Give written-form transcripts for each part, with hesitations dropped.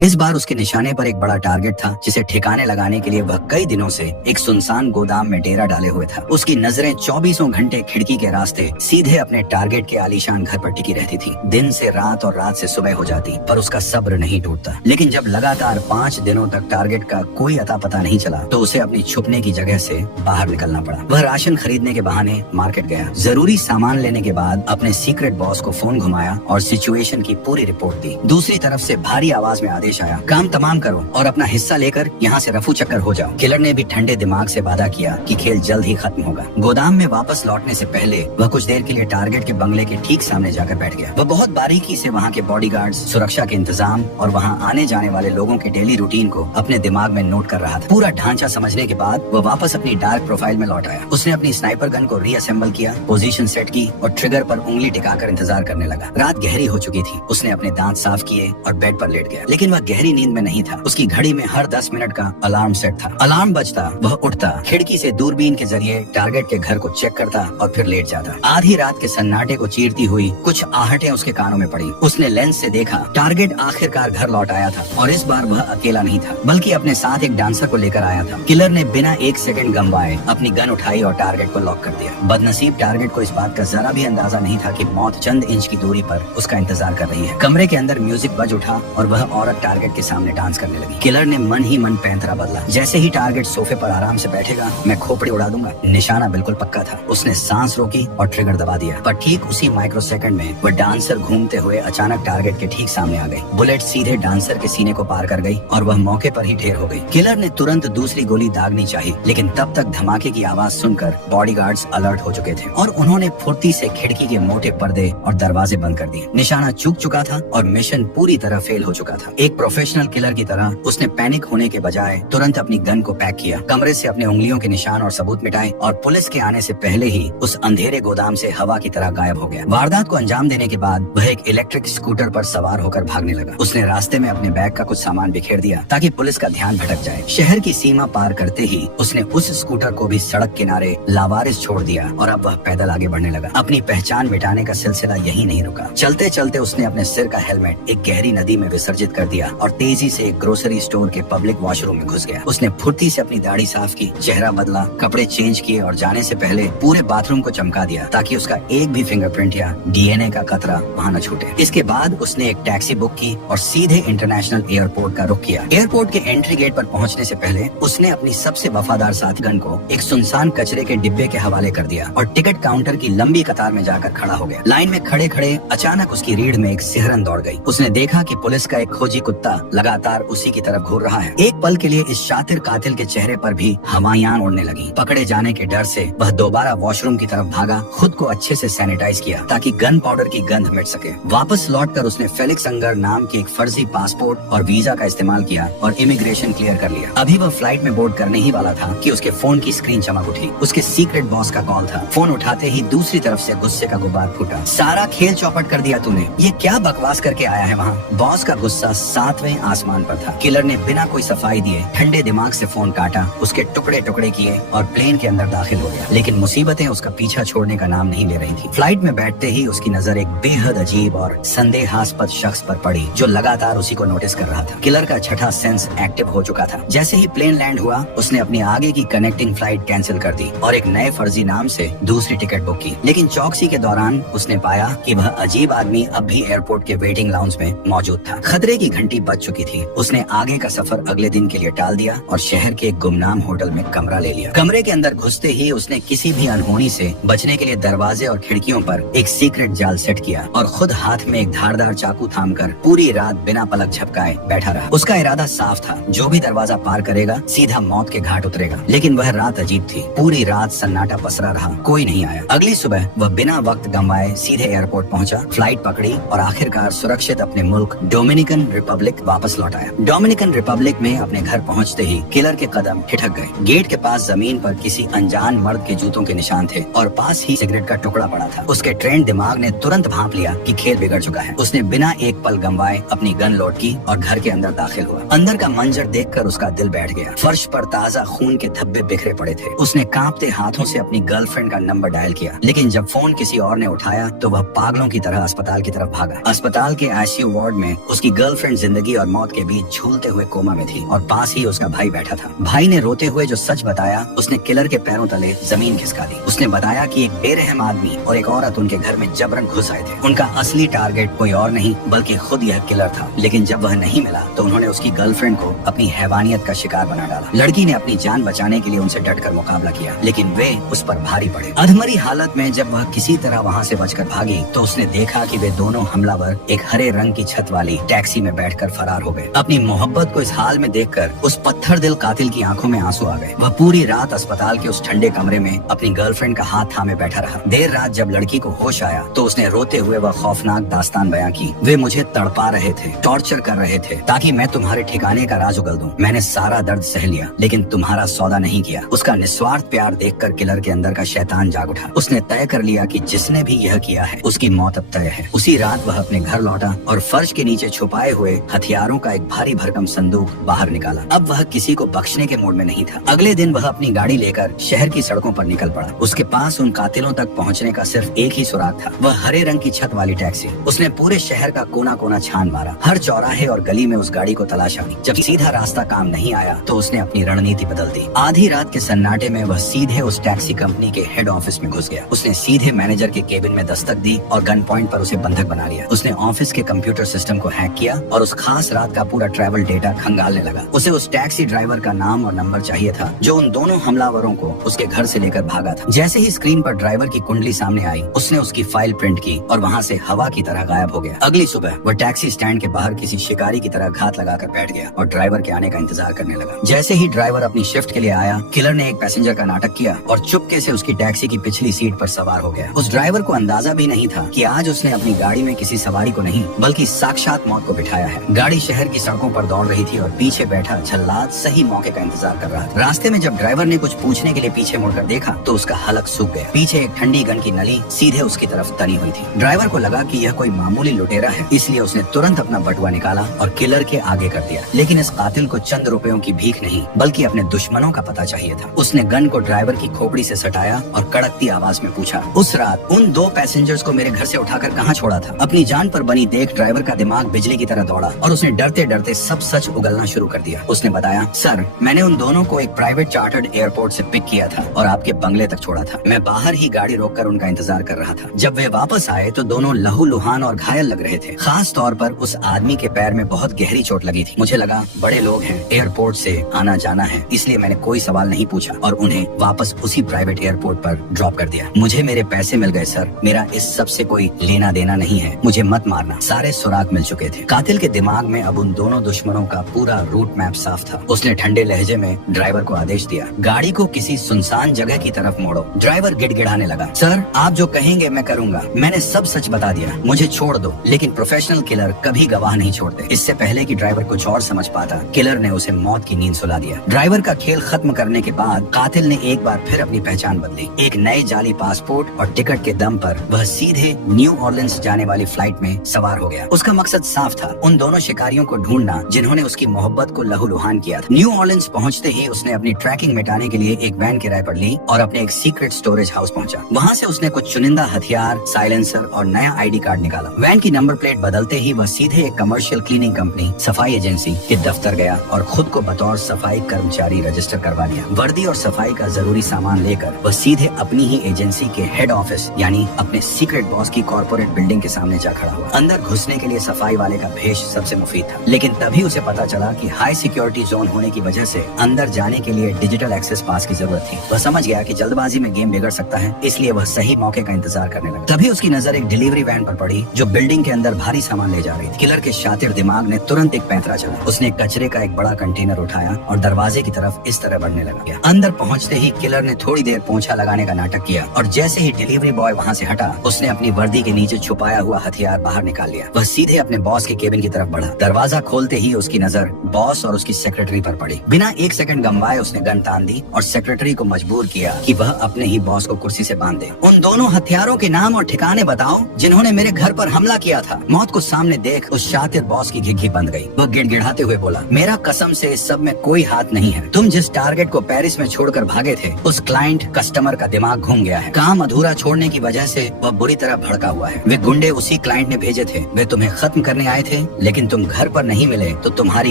इस बार उसके निशाने पर एक बड़ा टारगेट था जिसे ठिकाने लगाने के लिए वह कई दिनों से एक सुनसान गोदाम में डेरा डाले हुए था। उसकी नजरें 24 घंटे खिड़की के रास्ते सीधे अपने टारगेट के आलीशान घर पर टिकी रहती थी। दिन से रात और रात से सुबह हो जाती, पर उसका सब्र नहीं टूटता। लेकिन जब लगातार 5 दिनों तक टारगेट का कोई अता पता नहीं चला तो उसे अपनी छुपने की जगह से बाहर निकलना पड़ा। वह राशन खरीदने के बहाने मार्केट गया, जरूरी सामान लेने के बाद अपने सीक्रेट बॉस को फोन घुमाया और सिचुएशन की पूरी रिपोर्ट दी। दूसरी तरफ से भारी आवाज में आदेश आया, काम तमाम करो और अपना हिस्सा लेकर यहाँ से रफू चक्कर हो जाओ। किलर ने भी ठंडे दिमाग से वादा किया कि खेल जल्द ही खत्म होगा। गोदाम में वापस लौटने से पहले वह कुछ देर के लिए टारगेट के बंगले के ठीक सामने जाकर बैठ गया। वह बहुत बारीकी से वहाँ के बॉडीगार्ड्स, सुरक्षा के इंतजाम और वहाँ आने जाने वाले लोगों के डेली रूटीन को अपने दिमाग में नोट कर रहा था। पूरा ढांचा समझने के बाद वह वापस अपनी डार्क प्रोफाइल में लौट आया। उसने अपनी स्नाइपर गन को रीअसेंबल किया, पोजीशन सेट की और ट्रिगर पर उंगली टिकाकर इंतजार करने लगा। रात गहरी हो चुकी थी। उसने अपने दांत साफ किए और बेड पर लेट गया, लेकिन वह गहरी नींद में नहीं था। उसकी घड़ी में हर 10 मिनट का अलार्म सेट था। अलार्म बजता, वह उठता, खिड़की से दूरबीन के जरिए टारगेट के घर को चेक करता और फिर लेट जाता। आधी रात के सन्नाटे को चीरती हुई कुछ आहटें उसके कानों में पड़ी। उसने लेंस से देखा, टारगेट आखिरकार घर लौट आया था और इस बार वह अकेला नहीं था, बल्कि अपने साथ एक डांसर को लेकर आया था। किलर ने बिना 1 सेकंड गंवाए अपनी गन उठाई और टारगेट को लॉक कर दिया। बदनसीब टारगेट को इस बात का जरा भी अंदाजा नहीं था कि मौत चंद इंच की दूरी पर उसका इंतजार कर रही है। कमरे के अंदर म्यूजिक बज उठा और वह औरत टारगेट के सामने डांस करने लगी। किलर ने मन ही मन पैंतरा बदला। जैसे ही टारगेट सोफे पर आराम से बैठेगा, मैं खोपड़ी उड़ा दूंगा। निशाना बिल्कुल पक्का था। उसने सांस रोकी और ट्रिगर दबा दिया, पर ठीक उसी माइक्रो सेकंड में वह डांसर घूमते हुए अचानक टारगेट के ठीक सामने आ गई। बुलेट सीधे डांसर के सीने को पार कर गई और वह मौके पर ही ढेर हो गई। किलर ने तुरंत दूसरी गोली दागनी चाहिए, लेकिन तब तक धमाके की आवाज सुनकर बॉडीगार्ड्स अलर्ट हो चुके थे और उन्होंने फुर्ती से खिड़की के मोटे पर्दे और दरवाजे बंद कर दिए। निशाना चूक चुका था और मिशन पूरी तरह फेल हो चुका था। एक प्रोफेशनल किलर की तरह उसने पैनिक होने के बजाय तुरंत अपनी गन को पैक किया, कमरे से अपने उंगलियों के निशान और सबूत मिटाए और पुलिस के आने से पहले ही उस अंधेरे गोदाम से हवा की तरह गायब हो गया। वारदात को अंजाम देने के बाद वह एक इलेक्ट्रिक स्कूटर पर सवार होकर भागने लगा। उसने रास्ते में अपने बैग का कुछ सामान बिखेर दिया ताकि पुलिस का ध्यान भटक जाए। शहर की सीमा पार करते ही उसने उस स्कूटर को भी सड़क किनारे लावारिस छोड़ दिया और अब वह पैदल आगे बढ़ने लगा। अपनी पहचान मिटाने का सिलसिला यही नहीं रुका। चलते चलते उसने अपने सिर का हेलमेट एक गहरी नदी में विसर्जित कर दिया और तेजी से एक ग्रोसरी स्टोर के पब्लिक वॉशरूम में घुस गया। उसने फुर्ती से अपनी दाढ़ी साफ की, चेहरा बदला, कपड़े चेंज किए और जाने से पहले पूरे बाथरूम को चमका दिया ताकि उसका एक भी फिंगरप्रिंट या डीएनए का कतरा वहाँ न छूटे। इसके बाद उसने एक टैक्सी बुक की और सीधे इंटरनेशनल एयरपोर्ट का रुख किया। एयरपोर्ट के एंट्री गेट पर पहुँचने से पहले उसने अपनी सबसे वफादार साथी गन को एक सुनसान कचरे के डिब्बे के हवाले कर दिया और टिकट काउंटर की लंबी कतार में जाकर खड़ा हो गया। लाइन में खड़े खड़े अचानक उसकी रीढ़ में एक सिहरन दौड़ गई। उसने देखा कि पुलिस का एक खोजी कुत्ता लगातार उसी की तरफ घूर रहा है। एक पल के लिए इस शातिर कातिल के चेहरे पर भी हवायां उड़ने लगी। पकड़े जाने के डर से वह दोबारा वॉशरूम की तरफ भागा, खुद को अच्छे से सैनिटाइज किया ताकि गन पाउडर की गंध मिट सके। वापस लौटकर उसने फेलिक्स अंगर नाम के एक फर्जी पासपोर्ट और वीजा का इस्तेमाल किया और इमिग्रेशन क्लियर कर लिया। अभी वह फ्लाइट में बोर्ड करने ही वाला था कि उसके फोन की स्क्रीन चमक उठी। उसके सीक्रेट बॉस का कॉल था। फोन उठाते ही दूसरी तरफ से गुस्से का गुब्बार फूटा। सारा खेल चौपट कर दिया तूने, ये क्या बकवास करके आया है वहाँ? बॉस का गुस्सा 7वें आसमान पर था। किलर ने बिना कोई सफाई दिए ठंडे दिमाग से फोन काटा, उसके टुकड़े टुकड़े किए और प्लेन के अंदर दाखिल हो गया। लेकिन मुसीबतें उसका पीछा छोड़ने का नाम नहीं ले रही थी। फ्लाइट में बैठते ही उसकी नजर एक बेहद अजीब और संदेहास्पद शख्स पर पड़ी जो लगातार उसी को नोटिस कर रहा था। किलर का छठा सेंस एक्टिव हो चुका था। जैसे ही प्लेन लैंड हुआ, उसने अपनी आगे की कनेक्टिंग फ्लाइट कैंसिल कर दी और एक नए फर्जी नाम से दूसरी टिकट बुक की। लेकिन चौकसी के दौरान उसने पाया कि वह अजीब आदमी अब भी एयरपोर्ट के वेटिंग लाउंज में मौजूद था। खतरे की घंटी बज चुकी थी। उसने आगे का सफर अगले दिन के लिए टाल दिया और शहर के एक गुमनाम होटल में कमरा ले लिया। कमरे के अंदर घुसते ही उसने किसी भी अनहोनी से बचने के लिए दरवाजे और खिड़कियों पर एक सीक्रेट जाल सेट किया और खुद हाथ में एक धारदार चाकू थामकर पूरी रात बिना पलक झपकाए बैठा रहा। उसका इरादा साफ था, जो भी दरवाजा पार करेगा सीधा मौत के घाट उतरेगा। लेकिन वह रात अजीब थी। पूरी रात सन्नाटा पसरा रहा, कोई नहीं आया। अगली सुबह वह बिना वक्त गंवाए सीधे एयरपोर्ट पहुंचा, फ्लाइट पकड़ी और आखिरकार सुरक्षित अपने मुल्क डोमिनिकन रिपब्लिक वापस लौट आया। डोमिनिकन रिपब्लिक में अपने घर पहुंचते ही किलर के कदम ठिठक गए। गेट के पास जमीन पर किसी अनजान मर्द के जूतों के निशान थे और पास ही सिगरेट का टुकड़ा पड़ा था। उसके ट्रेंड दिमाग ने तुरंत भांप लिया कि खेल बिगड़ चुका है। उसने बिना एक पल गंवाए अपनी गन लोड की और घर के अंदर दाखिल हुआ। अंदर का मंजर देखकर उसका दिल बैठ गया। फर्श पर ताजा खून के धब्बे बिखरे पड़े थे। उसने कांपते हाथों से अपनी गर्लफ्रेंड का नंबर डायल किया, लेकिन जब फोन किसी और ने उठाया तो वह पागलों की तरह अस्पताल की तरफ भागा। अस्पताल के आईसीयू वार्ड में उसकी गर्लफ्रेंड जिंदगी और मौत के बीच झूलते हुए कोमा में थी और पास ही उसका भाई बैठा था। भाई ने रोते हुए जो सच बताया उसने किलर के पैरों तले जमीन खिसका दी। उसने बताया कि एक बेरहम आदमी और एक औरत उनके घर में जबरन घुस आए थे। उनका असली टारगेट कोई और नहीं बल्कि खुद यह किलर था। लेकिन जब वह नहीं मिला तो उन्होंने उसकी गर्लफ्रेंड को अपनी हैवानियत का शिकार बना डाला। लड़की ने अपनी जान बचाने के लिए उनसे डटकर मुकाबला किया, लेकिन वे उस पर भारी पड़े। अधमरी हालत में जब वह किसी तरह वहाँ से बचकर भागी तो उसने देखा कि वे दोनों हमलावर एक हरे रंग की छत वाली टैक्सी में बैठकर फरार हो गए। अपनी मोहब्बत को इस हाल में देखकर उस पत्थर दिल कातिल की आंखों में आंसू आ गए। वह पूरी रात अस्पताल के उस ठंडे कमरे में अपनी गर्लफ्रेंड का हाथ थामे बैठा रहा। देर रात जब लड़की को होश आया तो उसने रोते हुए वह खौफनाक दास्तान बयां की। वे मुझे तड़पा रहे थे, टॉर्चर कर रहे थे ताकि मैं तुम्हारे ठिकाने का राज उगल दूं। मैंने सारा दर्द सह लिया लेकिन तुम्हारा सौदा नहीं किया। उसका निस्वार्थ प्यार देखकर किलर के अंदर का शैतान जाग उठा। उसने तय कर लिया कि जिसने भी यह किया है उसकी मौत अब तय है। उसी रात वह अपने घर लौटा और फर्श के नीचे छुपाए हुए हथियारों का एक भारी भरकम संदूक बाहर निकाला। अब वह किसी को बख्शने के मूड में नहीं था। अगले दिन वह अपनी गाड़ी लेकर शहर की सड़कों पर निकल पड़ा। उसके पास उन कातिलों तक पहुंचने का सिर्फ एक ही सुराग था, वह हरे रंग की छत वाली टैक्सी। उसने पूरे शहर का कोना कोना छान मारा, हर चौराहे और गली में उस गाड़ी को तलाशा। जब सीधा रास्ता काम नहीं आया तो उसने अपनी रणनीति बदल दी। आधी रात के सन्नाटे में वह सीधे उस टैक्सी कंपनी के हेड ऑफिस में घुस गया। उसने सीधे मैनेजर के केबिन में दस्तक दी और गन पॉइंट पर उसे बंधक बना लिया। उसने ऑफिस के कंप्यूटर सिस्टम को हैक किया और उस खास रात का पूरा ट्रैवल डेटा खंगालने लगा। उसे उस टैक्सी ड्राइवर का नाम और नंबर चाहिए था जो उन दोनों हमलावरों को उसके घर से लेकर भागा था। जैसे ही स्क्रीन पर ड्राइवर की कुंडली सामने आई उसने उसकी फाइल प्रिंट की और वहाँ से हवा की तरह गायब हो गया। अगली सुबह वह टैक्सी स्टैंड के बाहर किसी शिकारी की तरह घात लगाकर बैठ गया और ड्राइवर के आने का इंतजार करने लगा। जैसे ही ड्राइवर अपनी शिफ्ट के लिए आया किलर ने एक पैसेंजर का नाटक किया और चुपके से उसकी टैक्सी की पिछली सीट पर सवार हो गया। उस ड्राइवर को अंदाजा भी नहीं था कि आज उसने अपनी गाड़ी में किसी सवारी को नहीं बल्कि साक्षात मौत को बिठाया है। गाड़ी शहर की सड़कों पर दौड़ रही थी और पीछे बैठा जल्लाद सही मौके का इंतजार कर रहा था। रास्ते में जब ड्राइवर ने कुछ पूछने के लिए पीछे मुड़कर देखा तो उसका हलक सूख गया। पीछे एक ठंडी गन की नली सीधे उसकी तरफ तनी हुई थी। ड्राइवर को लगा कि यह कोई मामूली लुटेरा है, इसलिए उसने तुरंत अपना बटुआ निकाला और किलर के आगे कर दिया। लेकिन इस कातिल को चंद रुपयों की भीख नहीं बल्कि अपने दुश्मनों का पता चाहिए था। उसने गन को ड्राइवर की खोपड़ी से सटाया और कड़कती आवाज में पूछा, उस रात उन 2 पैसेंजर्स को मेरे घर से उठाकर कहाँ छोड़ा था? अपनी जान पर बनी देख ड्राइवर का दिमाग बिजली की तरह दौड़ा और उसने डरते डरते सब सच उगलना शुरू कर दिया। उसने बताया, सर मैंने उन दोनों को एक प्राइवेट चार्टर्ड एयरपोर्ट से पिक किया था और आपके बंगले तक छोड़ा था। मैं बाहर ही गाड़ी रोककर उनका इंतजार कर रहा था। जब वे वापस आए तो दोनों लहूलुहान और घायल लग रहे थे। खास तौर पर उस आदमी के पैर में बहुत गहरी चोट लगी थी। मुझे लगा बड़े लोग हैं, एयरपोर्ट से आना जाना है, इसलिए मैंने कोई सवाल नहीं पूछा और उन्हें वापस उसी प्राइवेट एयरपोर्ट पर ड्रॉप कर दिया। मुझे मेरे पैसे मिल गए सर, मेरा इस सब से कोई लेना देना नहीं है, मुझे मत मारना। सारे सुराग मिल चुके थे। कातिल के दिमाग में अब उन दोनों दुश्मनों का पूरा रूट मैप साफ था। उसने ठंडे लहजे में ड्राइवर को आदेश दिया, गाड़ी को किसी सुनसान जगह की तरफ मोड़ो। ड्राइवर गिड़गिड़ाने लगा, सर आप जो कहेंगे मैं करूंगा, मैंने सब सच बता दिया, मुझे छोड़ दो। लेकिन प्रोफेशनल किलर कभी गवाह नहीं छोड़ते। इससे पहले कि ड्राइवर कुछ और समझ पाता किलर ने उसे मौत की नींद सुला दिया। ड्राइवर का खेल खत्म करने के बाद कातिल ने एक बार फिर अपनी पहचान बदली। एक नए जाली पासपोर्ट और टिकट के दम पर वह सीधे न्यू ऑर्लिन्स जाने वाली फ्लाइट में सवार हो गया। उसका मकसद साफ था, उन दोनों शिकारियों को ढूंढना जिन्होंने उसकी मोहब्बत को लहूलुहान किया था। न्यू ऑर्लिन्स पहुंचते ही उसने अपनी ट्रैकिंग मिटाने के लिए एक वैन किराए पर ली और अपने एक सीक्रेट स्टोरेज हाउस पहुंचा। वहां से उसने कुछ चुनिंदा हथियार, साइलेंसर और नया आईडी कार्ड निकाला। वैन की नंबर प्लेट बदलते ही वह सीधे एक कमर्शियल क्लीनिंग कंपनी सफाई एजेंसी के दफ्तर गया और खुद को बतौर सफाई कर्मचारी रजिस्टर करवा लिया। वर्दी और सफाई का जरूरी सामान लेकर वह सीधे अपनी ही एजेंसी के हेड ऑफिस यानी अपने सीक्रेट बॉस की कॉर्पोरेट बिल्डिंग के सामने जा खड़ा हुआ। अंदर घुसने के लिए सफाई वाले का भेष सबसे मुफीद था, लेकिन तभी उसे पता चला कि हाई सिक्योरिटी जोन होने की वजह से अंदर जाने के लिए डिजिटल एक्सेस पास की जरूरत थी। वह समझ गया कि जल्दबाजी में गेम बिगड़ सकता है, इसलिए वह सही मौके का इंतजार करने लगा। तभी उसकी नजर एक डिलीवरी वैन पर पड़ी जो बिल्डिंग के अंदर भारी सामान ले जा रही थी। किलर के शातिर दिमाग ने तुरंत एक पैंतरा चला। उसने कचरे का एक बड़ा कंटेनर उठाया और दरवाजे की तरफ इस तरह बढ़ने लगा। अंदर पहुंचते ही किलर ने थोड़ी देर पोंछा लगाने का नाटक किया और जैसे ही डिलीवरी बॉय वहां से हटा उसने अपनी वर्दी के नीचे छुपाया हुआ हथियार बाहर निकाल लिया। वह सीधे अपने बॉस के केबिन की तरफ बढ़ा। दरवाजा खोलते ही उसकी नजर बॉस और उसकी सेक्रेटरी पर पड़ी। बिना एक सेकंड गंवाए उसने गन तान दी और सेक्रेटरी को मजबूर किया कि वह अपने ही बॉस को कुर्सी से बांध दे। उन दोनों हथियारों के नाम और ठिकाने बताओ जिन्होंने मेरे घर पर हमला किया था। मौत को सामने देख उस शातिर बॉस की घिघी बंद गई। वह गिड़गिड़ाते हुए बोला, मेरा कसम से इस सब में कोई हाथ नहीं है। तुम जिस टारगेट को पेरिस में छोड़कर भागे थे उस क्लाइंट कस्टमर का दिमाग घूम गया है। काम अधूरा छोड़ने की वजह से वह बुरी तरह भड़का हुआ है। वे गुंडे उसी क्लाइंट ने भेजे थे। वे तुम्हें खत्म करने आए थे लेकिन लेकिन तुम घर पर नहीं मिले तो तुम्हारी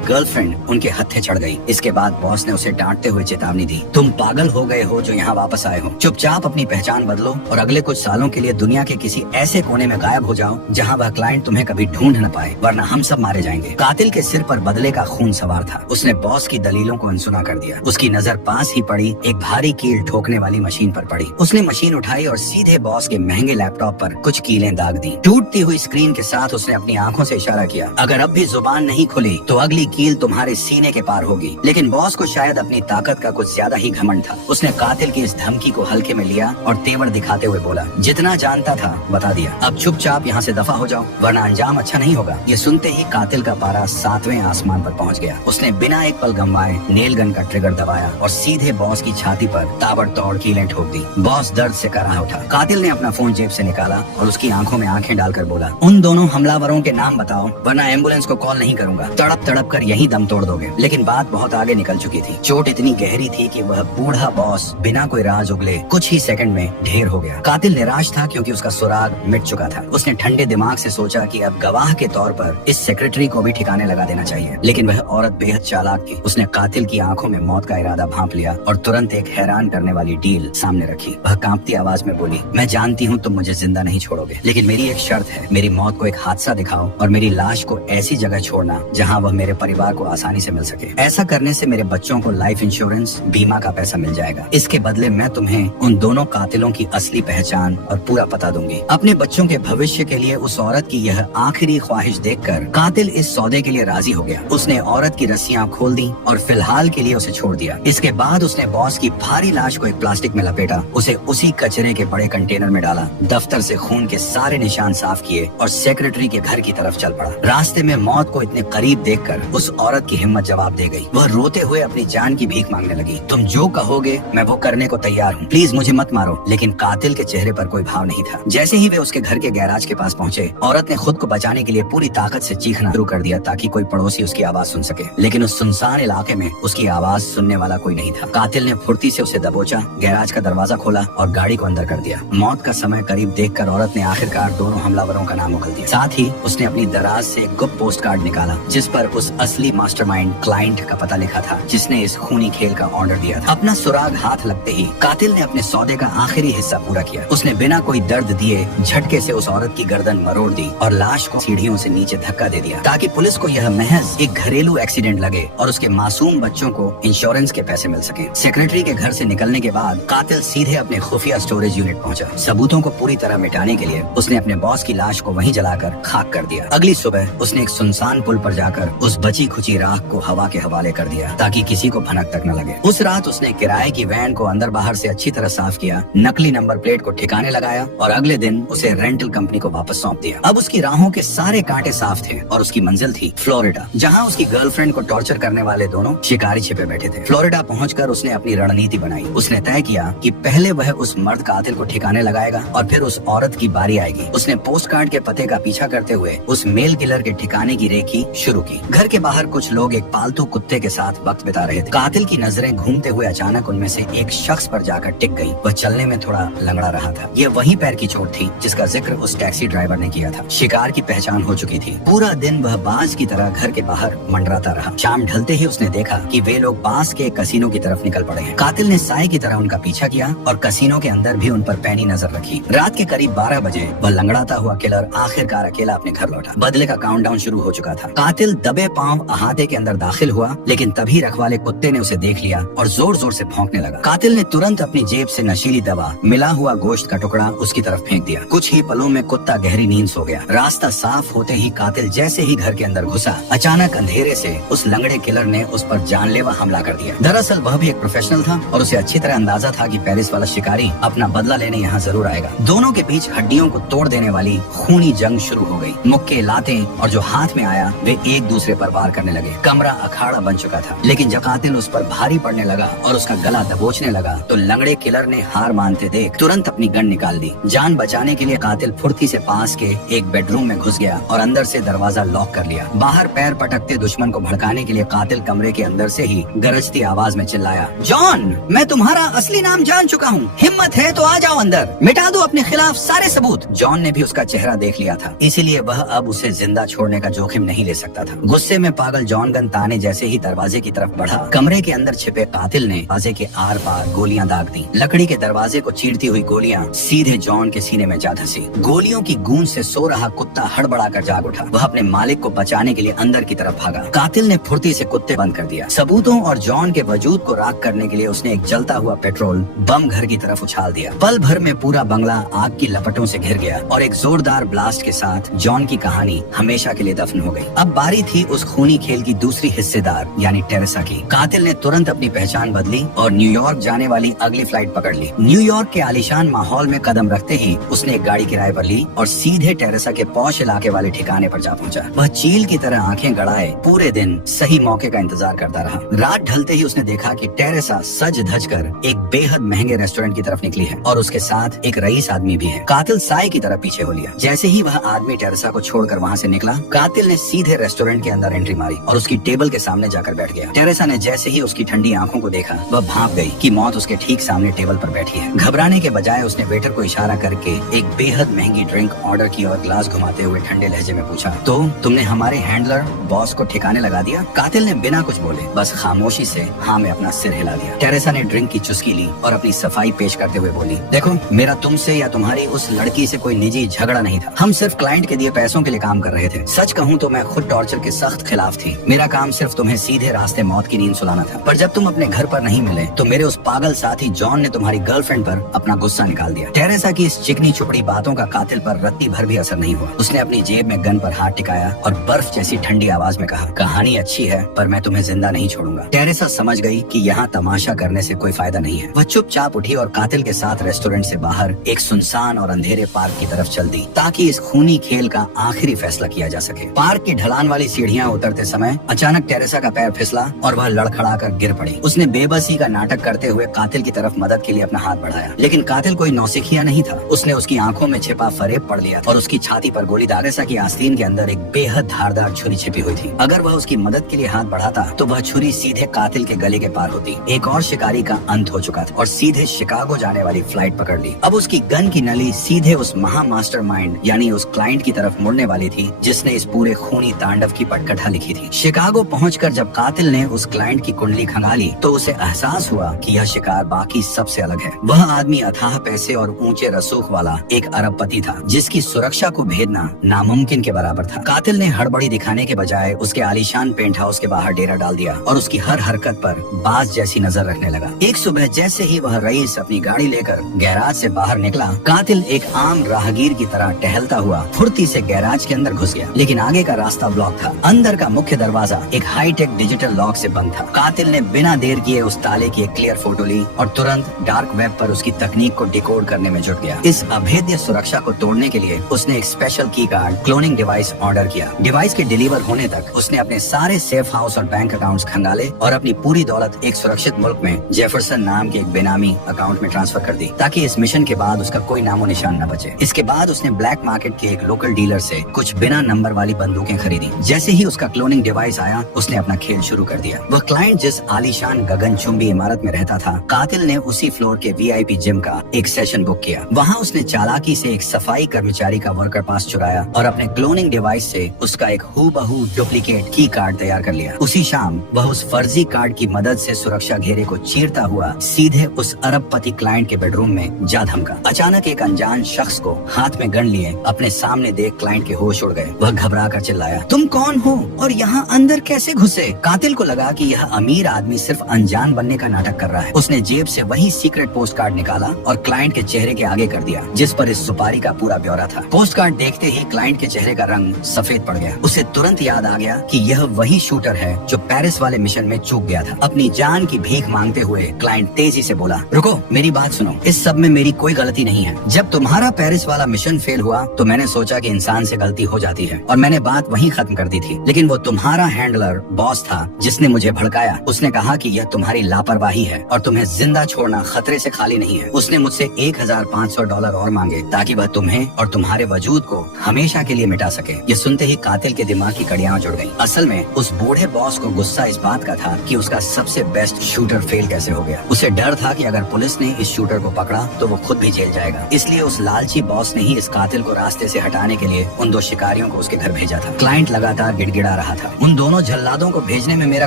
गर्लफ्रेंड उनके हत्थे चढ़ गई। इसके बाद बॉस ने उसे डांटते हुए चेतावनी दी, तुम पागल हो गए हो जो यहाँ वापस आए हो। चुपचाप अपनी पहचान बदलो और अगले कुछ सालों के लिए दुनिया के किसी ऐसे कोने में गायब हो जाओ जहाँ वह क्लाइंट तुम्हें कभी ढूंढ न पाए, वरना हम सब मारे जाएंगे। कातिल के सिर पर बदले का खून सवार था। उसने बॉस की दलीलों को अनसुना कर दिया। उसकी नजर पास ही पड़ी एक भारी कील ठोकने वाली मशीन पर पड़ी। उसने मशीन उठाई और सीधे बॉस के महंगे लैपटॉप पर कुछ कीलें दाग दी। टूटती हुई स्क्रीन के साथ उसने अपनी आंखों से इशारा किया, अगर अब भी जुबान नहीं खुली तो अगली कील तुम्हारे सीने के पार होगी। लेकिन बॉस को शायद अपनी ताकत का कुछ ज्यादा ही घमंड था। उसने कातिल की इस धमकी को हल्के में लिया और तेवर दिखाते हुए बोला, जितना जानता था बता दिया, अब चुपचाप यहाँ से दफा हो जाओ वरना अंजाम अच्छा नहीं होगा। ये सुनते ही कातिल का पारा 7वें आसमान पर पहुँच गया। उसने बिना एक पल गंवाए नेल गन का ट्रिगर दबाया और सीधे बॉस की छाती पर ताबड़तोड़ कीलें ठोक दी। बॉस दर्द से कराह उठा। कातिल ने अपना फोन जेब से निकाला और उसकी आंखों में आंखें डालकर बोला, उन दोनों हमलावरों के नाम बताओ वरना एम्बुलेंस को कॉल नहीं करूंगा। तड़प तड़प कर यही दम तोड़ दोगे। लेकिन बात बहुत आगे निकल चुकी थी। चोट इतनी गहरी थी कि वह बूढ़ा बॉस बिना कोई राज उगले कुछ ही सेकंड में ढेर हो गया। कातिल निराश था क्योंकि उसका सुराग मिट चुका था। उसने ठंडे दिमाग से सोचा कि अब गवाह के तौर पर इस सेक्रेटरी को भी ठिकाने लगा देना चाहिए। लेकिन वह औरत बेहद चालाक थी। उसने कातिल की आंखों में मौत का इरादा भांप लिया और तुरंत एक हैरान करने वाली डील सामने रखी। वह कांपती आवाज में बोली, मैं जानती हूँ तुम मुझे जिंदा नहीं छोड़ोगे, लेकिन मेरी एक शर्त है। मेरी मौत को एक हादसा दिखाओ और मेरी लाश को ऐसी जगह छोड़ना जहाँ वह मेरे परिवार को आसानी से मिल सके। ऐसा करने से मेरे बच्चों को लाइफ इंश्योरेंस बीमा का पैसा मिल जाएगा। इसके बदले मैं तुम्हें उन दोनों कातिलों की असली पहचान और पूरा पता दूंगी। अपने बच्चों के भविष्य के लिए उस औरत की यह आखिरी ख्वाहिश देखकर कातिल इस सौदे के लिए राजी हो गया। उसने औरत की रस्सियां खोल दी और फिलहाल के लिए उसे छोड़ दिया। इसके बाद उसने बॉस की भारी लाश को एक प्लास्टिक में लपेटा, उसे उसी कचरे के बड़े कंटेनर में डाला, दफ्तर से खून के सारे निशान साफ किए और सेक्रेटरी के घर की तरफ चल पड़ा। रास्ते में मौत को इतने करीब देखकर उस औरत की हिम्मत जवाब दे गई। वह रोते हुए अपनी जान की भीख मांगने लगी, तुम जो कहोगे मैं वो करने को तैयार हूँ, प्लीज मुझे मत मारो। लेकिन कातिल के चेहरे पर कोई भाव नहीं था। जैसे ही वे उसके घर के गैराज के पास पहुँचे, औरत ने खुद को बचाने के लिए पूरी ताकत से चीखना शुरू कर दिया ताकि कोई पड़ोसी उसकी आवाज सुन सके। लेकिन उस सुनसान इलाके में उसकी आवाज सुनने वाला कोई नहीं था। कातिल ने फुर्ती से उसे दबोचा, गैराज का दरवाजा खोला और गाड़ी को अंदर कर दिया। मौत का समय करीब देखकर औरत ने आखिरकार दोनों हमलावरों का नाम उगल दिया। साथ ही उसने अपनी दराज से एक गुप्त पोस्ट कार्ड निकाला जिस पर उस असली मास्टरमाइंड क्लाइंट का पता लिखा था जिसने इस खूनी खेल का ऑर्डर दिया था। अपना सुराग हाथ लगते ही कातिल ने अपने सौदे का आखिरी हिस्सा पूरा किया। उसने बिना कोई दर्द दिए झटके से उस औरत की गर्दन मरोड़ दी और लाश को सीढ़ियों से नीचे धक्का दे दिया ताकि पुलिस को यह महज एक घरेलू एक्सीडेंट लगे और उसके मासूम बच्चों को इंश्योरेंस के पैसे मिल सके। सेक्रेटरी के घर से निकलने के बाद कातिल सीधे अपने खुफिया स्टोरेज यूनिट पहुंचा। सबूतों को पूरी तरह मिटाने के लिए उसने अपने बॉस की लाश को वहीं जलाकर खाक कर दिया। अगली सुबह उसने एक सुनसान पुल पर जाकर उस बची खुची राख को हवा के हवाले कर दिया ताकि किसी को भनक तक न लगे। उस रात उसने किराए की वैन को अंदर बाहर से अच्छी तरह साफ किया, नकली नंबर प्लेट को ठिकाने लगाया और अगले दिन उसे रेंटल कंपनी को वापस सौंप दिया। अब उसकी राहों के सारे कांटे साफ थे और उसकी मंजिल थी फ्लोरिडा, जहां उसकी गर्लफ्रेंड को टॉर्चर करने वाले दोनों शिकारी छिपे बैठे थे। फ्लोरिडा पहुंचकर उसने अपनी रणनीति बनाई। उसने तय किया कि पहले वह उस मर्द कातिल को ठिकाने लगाएगा और फिर उस औरत की बारी आएगी। उसने पोस्ट कार्ड के पते का पीछा करते हुए उस मेल किलर के ठिकाने की रेखी शुरू की। घर के बाहर कुछ लोग एक पालतू कुत्ते के साथ वक्त बिता रहे थे। कातिल की नजरें घूमते हुए अचानक उनमें से एक शख्स पर जाकर टिक गई। वह चलने में थोड़ा लंगड़ा रहा था। यह वही पैर की चोट थी जिसका जिक्र उस टैक्सी ड्राइवर ने किया था। शिकार की पहचान हो चुकी थी। पूरा दिन वह बाज की तरह घर के बाहर मंडराता रहा। शाम ढलते ही उसने देखा कि वे लोग पास के कसीनो की तरफ निकल पड़े हैं। कातिल ने साए की तरह उनका पीछा किया और कसीनो के अंदर भी उन पर पैनी नजर रखी। रात के करीब 12 बजे वह लंगड़ाता हुआ किलर आखिरकार अकेला अपने घर लौटा। बदले का काउंटडाउन शुरू हो चुका था। कातिल दबे पांव अहाते के अंदर दाखिल हुआ, लेकिन तभी रखवाले कुत्ते ने उसे देख लिया और जोर जोर से भौंकने लगा। कातिल ने तुरंत अपनी जेब से नशीली दवा, मिला हुआ गोश्त का टुकड़ा उसकी तरफ फेंक दिया। कुछ ही पलों में कुत्ता गहरी नींद सो गया। रास्ता साफ होते ही कातिल जैसे ही घर के अंदर घुसा, अचानक अंधेरे से उस लंगड़े किलर ने उस पर जानलेवा हमला कर दिया। दरअसल वह भी एक प्रोफेशनल था और उसे अच्छी तरह अंदाजा था कि पेरिस वाला शिकारी अपना बदला लेने यहाँ जरूर आएगा। दोनों के बीच हड्डियों को तोड़ देने वाली खूनी जंग शुरू हो गई। मुक्के, लातें और जो हाथ में आया वे एक दूसरे पर वार करने लगे। कमरा अखाड़ा बन चुका था, लेकिन जब कातिल उस पर भारी पड़ने लगा और उसका गला दबोचने लगा तो लंगड़े किलर ने हार मानते देख तुरंत अपनी गन निकाल दी। जान बचाने के लिए कातिल फुर्ती से पास के एक बेडरूम में घुस गया और अंदर से दरवाजा लॉक कर लिया। बाहर पैर पटकते दुश्मन को भड़काने के लिए कातिल कमरे के अंदर से ही गरजती आवाज में चिल्लाया, जॉन, मैं तुम्हारा असली नाम जान चुका हूँ। हिम्मत है तो आ जाओ अंदर, मिटा दो अपने खिलाफ सारे सबूत। जॉन ने भी उसका चेहरा देख लिया था, इसीलिए वह अब उसे जिंदा छोड़ने होने का जोखिम नहीं ले सकता था। गुस्से में पागल जॉन गन ताने जैसे ही दरवाजे की तरफ बढ़ा, कमरे के अंदर छिपे कातिल ने दरवाजे के आर पार गोलियां दाग दी। लकड़ी के दरवाजे को चीरती हुई गोलियां सीधे जॉन के सीने में जा धंसी। गोलियों की गूंज से सो रहा कुत्ता हड़बड़ा कर जाग उठा। वह अपने मालिक को बचाने के लिए अंदर की तरफ भागा। कातिल ने फुर्ती से कुत्ते बंद कर दिया। सबूतों और जॉन के वजूद को राख करने के लिए उसने एक जलता हुआ पेट्रोल बम घर की तरफ उछाल दिया। पल भर में पूरा बंगला आग की लपटों से घिर गया और एक जोरदार ब्लास्ट के साथ जॉन की कहानी हमेशा के लिए दफन हो गई। अब बारी थी उस खूनी खेल की दूसरी हिस्सेदार यानी टेरेसा की। कातिल ने तुरंत अपनी पहचान बदली और न्यूयॉर्क जाने वाली अगली फ्लाइट पकड़ ली। न्यूयॉर्क के आलीशान माहौल में कदम रखते ही उसने एक गाड़ी किराए पर ली और सीधे टेरेसा के पौश इलाके वाले ठिकाने पर जा पहुंचा। वह चील की तरह आंखें गड़ाए पूरे दिन सही मौके का इंतजार करता रहा। रात ढलते ही उसने देखा कि टेरेसा सज धज कर एक बेहद महंगे रेस्टोरेंट की तरफ निकली है और उसके साथ एक रईस आदमी भी है। कातिल साय की तरह पीछे हो लिया। जैसे ही वह आदमी टेरेसा को छोड़कर वहाँ से निकला, कातिल ने सीधे रेस्टोरेंट के अंदर एंट्री मारी और उसकी टेबल के सामने जाकर बैठ गया। टेरेसा ने जैसे ही उसकी ठंडी आंखों को देखा, वह भांप गई कि मौत उसके ठीक सामने टेबल पर बैठी है। घबराने के बजाय उसने वेटर को इशारा करके एक बेहद महंगी ड्रिंक ऑर्डर की और ग्लास घुमाते हुए ठंडे लहजे में पूछा, तो तुमने हमारे हैंडलर बॉस को ठिकाने लगा दिया? कातिल ने बिना कुछ बोले बस खामोशी से हाँ में अपना सिर हिला दिया। टेरेसा ने ड्रिंक की चुस्की ली और अपनी सफाई पेश करते हुए बोली, देखो मेरा तुमसे या तुम्हारी उस लड़की से कोई निजी झगड़ा नहीं था। हम सिर्फ क्लाइंट के दिए पैसों के लिए काम कर रहे थे। सच कहूँ तो मैं खुद टॉर्चर के सख्त खिलाफ थी। मेरा काम सिर्फ तुम्हें सीधे रास्ते मौत की नींद सुलाना था। पर जब तुम अपने घर पर नहीं मिले तो मेरे उस पागल साथी जॉन ने तुम्हारी गर्लफ्रेंड पर अपना गुस्सा निकाल दिया। टेरेसा की इस चिकनी चुपड़ी बातों का कातिल पर रत्ती भर भी असर नहीं हुआ। उसने अपनी जेब में गन पर हाथ टिकाया और बर्फ जैसी ठंडी आवाज में कहा, कहानी अच्छी है पर मैं तुम्हें जिंदा नहीं छोड़ूंगा। टेरेसा समझ गई कि यहाँ तमाशा करने से कोई फायदा नहीं है। वह चुपचाप उठी और कातिल के साथ रेस्टोरेंट से बाहर एक सुनसान और अंधेरे पार्क की तरफ चल दी ताकि इस खूनी खेल का आखिरी फैसला किया जा सके। पार्क की ढलान वाली सीढ़ियाँ उतरते समय अचानक टेरेसा का पैर फिसला और वह लड़खड़ा कर गिर पड़ी। उसने बेबसी का नाटक करते हुए कातिल की तरफ मदद के लिए अपना हाथ बढ़ाया, लेकिन कातिल कोई नौसिखिया नहीं था। उसने उसकी आंखों में छिपा फरेब पड़ लिया और उसकी छाती पर गोली दाग। टेरेसा की आस्तीन के अंदर एक बेहद धारदार छुरी छिपी हुई थी। अगर वह उसकी मदद के लिए हाथ बढ़ाता तो वह छुरी सीधे कातिल के गले के पार होती। एक और शिकारी का अंत हो चुका था और सीधे शिकागो जाने वाली फ्लाइट पकड़ ली। अब उसकी गन की नली सीधे उस महा मास्टरमाइंड यानी उस क्लाइंट की तरफ मुड़ने वाली थी जिसने इस पूरे खूनी तांडव की पटकथा लिखी थी। शिकागो पहुंचकर जब कातिल ने उस क्लाइंट की कुंडली खंगाली तो उसे एहसास हुआ कि यह शिकार बाकी सबसे अलग है। वह आदमी अथाह पैसे और ऊंचे रसूख वाला एक अरबपति था जिसकी सुरक्षा को भेदना नामुमकिन के बराबर था। कातिल ने हड़बड़ी दिखाने के बजाय उसके आलीशान पेंट हाउस के बाहर डेरा डाल दिया और उसकी हर हरकत पर बाज जैसी नजर रखने लगा। एक सुबह जैसे ही वह रईस अपनी गाड़ी लेकर गैराज से बाहर निकला, कातिल एक आम राहगीर की तरह टहलता हुआ फुर्ती से गैराज के अंदर घुस गया, लेकिन आगे का रास्ता ब्लॉक था। अंदर का मुख्य दरवाजा एक हाईटेक डिजिटल लॉक से बंद था। कातिल ने बिना देर किए उस ताले की एक क्लियर फोटो ली और तुरंत डार्क वेब पर उसकी तकनीक को डिकोड करने में जुट गया। इस अभेद्य सुरक्षा को तोड़ने के लिए उसने एक स्पेशल की कार्ड क्लोनिंग डिवाइस ऑर्डर किया। डिवाइस के डिलीवर होने तक उसने अपने सारे सेफ हाउस और बैंक अकाउंट्स खंगाले और अपनी पूरी दौलत एक सुरक्षित मुल्क में जेफरसन नाम के एक बेनामी अकाउंट में ट्रांसफर कर दी ताकि इस मिशन के बाद उसका कोई नामो निशान न बचे। इसके बाद उसने ब्लैक मार्केट के एक लोकल डीलर से कुछ बिना नंबर वाली बंदूकें खरीदी। जैसे ही उसका क्लोनिंग डिवाइस आया, उसने अपना खेल शुरू कर दिया। वह क्लाइंट जिस आलीशान गगनचुंबी इमारत में रहता था, कातिल ने उसी फ्लोर के VIP जिम का एक सेशन बुक किया। वहाँ उसने चालाकी से एक सफाई कर्मचारी का वर्कर पास चुराया और अपने क्लोनिंग डिवाइस से उसका एक हूबहू डुप्लीकेट की कार्ड तैयार कर लिया। उसी शाम वह उस फर्जी कार्ड की मदद से सुरक्षा घेरे को चीरता हुआ सीधे उस अरबपति क्लाइंट के बेडरूम में जा धमका। अचानक एक अनजान शख्स को हाथ में गन लिए अपने सामने देख क्लाइंट के होश उड़ गए। वह घबरा कर चिल्लाया, तुम कौन हो और यहाँ अंदर कैसे घुसे? कातिल को लगा कि यह अमीर आदमी सिर्फ अनजान बनने का नाटक कर रहा है। उसने जेब से वही सीक्रेट पोस्ट कार्ड निकाला और क्लाइंट के चेहरे के आगे कर दिया जिस पर इस सुपारी का पूरा ब्यौरा था। पोस्ट कार्ड देखते ही क्लाइंट के चेहरे का रंग सफेद पड़ गया। उसे तुरंत याद आ गया कि यह वही शूटर है जो पेरिस वाले मिशन में चूक गया था। अपनी जान की भीख मांगते हुए क्लाइंट तेजी से बोला, रुको, मेरी बात सुनो, इस सब में मेरी कोई गलती नहीं है। जब तुम्हारा पेरिस वाला मिशन फेल हुआ तो मैंने सोचा कि इंसान से गलती हो जाती है और मैंने बात वहीं खत्म कर दी थी, लेकिन वो तुम्हारा हैंडलर बॉस था जिसने मुझे भड़काया। उसने कहा कि यह तुम्हारी लापरवाही है और तुम्हें जिंदा छोड़ना खतरे से खाली नहीं है। उसने मुझसे $1,500 और मांगे ताकि वह तुम्हें और तुम्हारे वजूद को हमेशा के लिए मिटा सके। ये सुनते ही कातिल के दिमाग की कड़ियां जुड़ गईं। असल में उस बूढ़े बॉस को गुस्सा इस बात का था कि उसका सबसे बेस्ट शूटर फेल कैसे हो गया। उसे डर था कि अगर पुलिस ने इस शूटर को पकड़ा तो वो खुद भी जेल जाएगा। इसलिए उस लालची बॉस ने ही इस कातिल को रास्ते से हटाने के लिए उन दो शिकारियों को उसके घर भेजा था। क्लाइंट लगातार गिड़गिड़ा रहा था, उन दोनों जल्लादों को भेजने में मेरा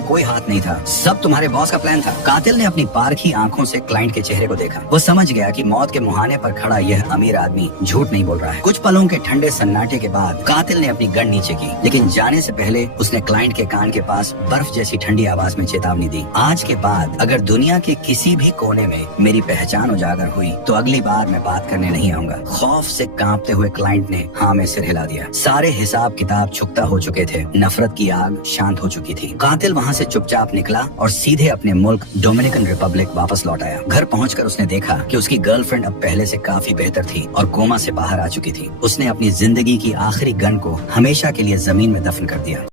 कोई हाथ नहीं था, सब तुम्हारे बॉस का प्लान था। कातिल ने अपनी पारखी आंखों से क्लाइंट के चेहरे को देखा। वो समझ गया कि मौत के मुहाने पर खड़ा यह अमीर आदमी झूठ नहीं बोल रहा है। कुछ पलों के ठंडे सन्नाटे के बाद कातिल ने अपनी गन नीचे की, लेकिन जाने से पहले उसने क्लाइंट के कान के पास बर्फ जैसी ठंडी आवाज में चेतावनी दी, आज के बाद अगर दुनिया के किसी भी कोने में मेरी पहचान उजागर हुई तो अगली बार मैं बात करने नहीं आऊंगा। खौफ से कांपते हुए क्लाइंट ने हाँ में सिर हिला दिया। सारे हिसाब किताब चुकता हो चुके थे, नफरत की आग शांत हो चुकी थी। कातिल वहाँ से चुपचाप निकला और सीधे अपने मुल्क डोमिनिकन रिपब्लिक वापस लौट आया। घर पहुंचकर उसने देखा कि उसकी गर्लफ्रेंड अब पहले से काफी बेहतर थी और कोमा से बाहर आ चुकी थी। उसने अपनी जिंदगी की आखिरी गन को हमेशा के लिए जमीन में दफन कर दिया।